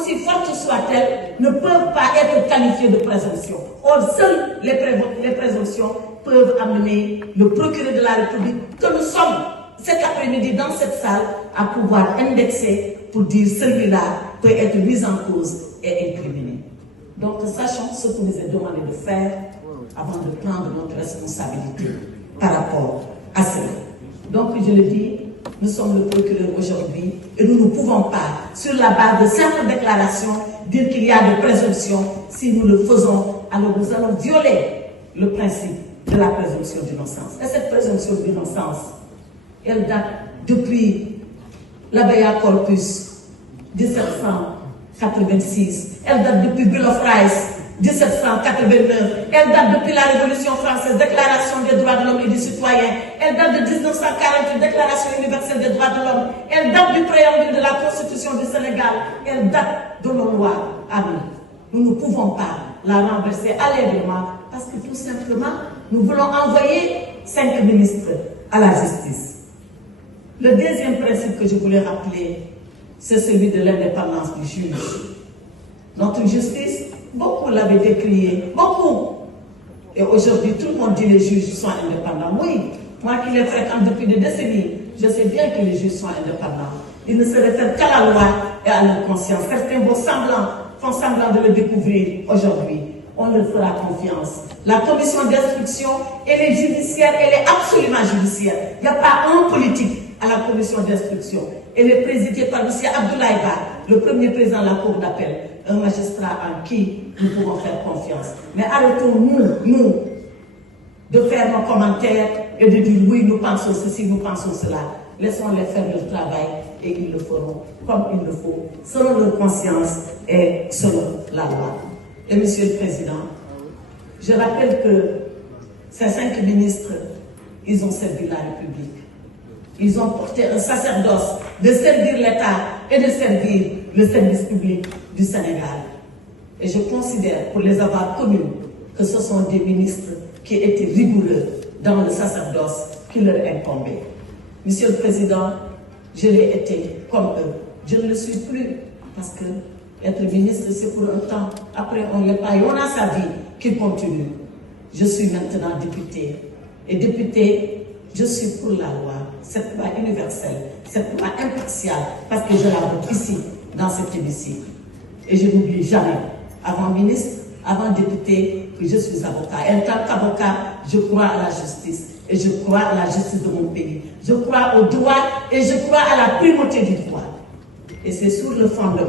aussi fortes soient-elles, ne peuvent pas être qualifiées de présomption. Or, seules les présomptions peuvent amener le procureur de la République, que nous sommes cet après-midi dans cette salle, à pouvoir indexer pour dire celui-là peut être mis en cause et incriminé. Donc, sachons ce que nous est demandé de faire avant de prendre notre responsabilité par rapport à cela. Donc, je le dis, nous sommes le procureur aujourd'hui et nous ne pouvons pas, sur la base de simples déclarations, dire qu'il y a des présomptions. Si nous le faisons, alors nous allons violer le principe de la présomption d'innocence. Et cette présomption d'innocence, elle date depuis l'Habeas Corpus 1786, elle date depuis Bill of Rights 1789, elle date depuis la Révolution française, Déclaration des droits de l'homme et du citoyen, elle date de 1948, Déclaration universelle des droits de l'homme, elle date du préambule de la Constitution du Sénégal, elle date de nos lois à nous. Nous ne pouvons pas la renverser allègrement parce que tout simplement, nous voulons envoyer 5 ministres à la justice. Le deuxième principe que je voulais rappeler, c'est celui de l'indépendance du juge. Notre justice, beaucoup l'avaient décrié, beaucoup. Et aujourd'hui, tout le monde dit que les juges sont indépendants. Oui, moi qui les fréquente depuis des décennies, je sais bien que les juges sont indépendants. Ils ne se réfèrent qu'à la loi et à leur conscience. Certains font semblant de le découvrir aujourd'hui. On leur fera confiance. La commission d'instruction, elle est judiciaire, elle est absolument judiciaire. Il n'y a pas un politique à la commission d'instruction. Elle est présidée par M. Abdoulaye Ba, le premier président de la Cour d'appel, un magistrat en qui nous pouvons faire confiance. Mais arrêtons-nous, nous, de faire nos commentaires et de dire oui, nous pensons ceci, nous pensons cela. Laissons-les faire leur travail et ils le feront comme il le faut, selon leur conscience et selon la loi. Et Monsieur le Président, je rappelle que ces 5 ministres, ils ont servi la République. Ils ont porté un sacerdoce de servir l'État et de servir le service public du Sénégal. Et je considère, pour les avoir connus, que ce sont des ministres qui étaient rigoureux dans le sacerdoce qui leur incombait. Monsieur le Président, je l'ai été comme eux. Je ne le suis plus parce que être ministre, c'est pour un temps. Après, on l'est pas et on a sa vie qui continue. Je suis maintenant député. Et député, je suis pour la loi, cette loi universelle, cette loi impartiale, parce que je la vote ici, dans cet hémicycle. Et je n'oublie jamais, avant ministre, avant député, que je suis avocat. Et en tant qu'avocat, je crois à la justice. Et je crois à la justice de mon pays. Je crois au droit et je crois à la primauté du droit. Et c'est sur le fondement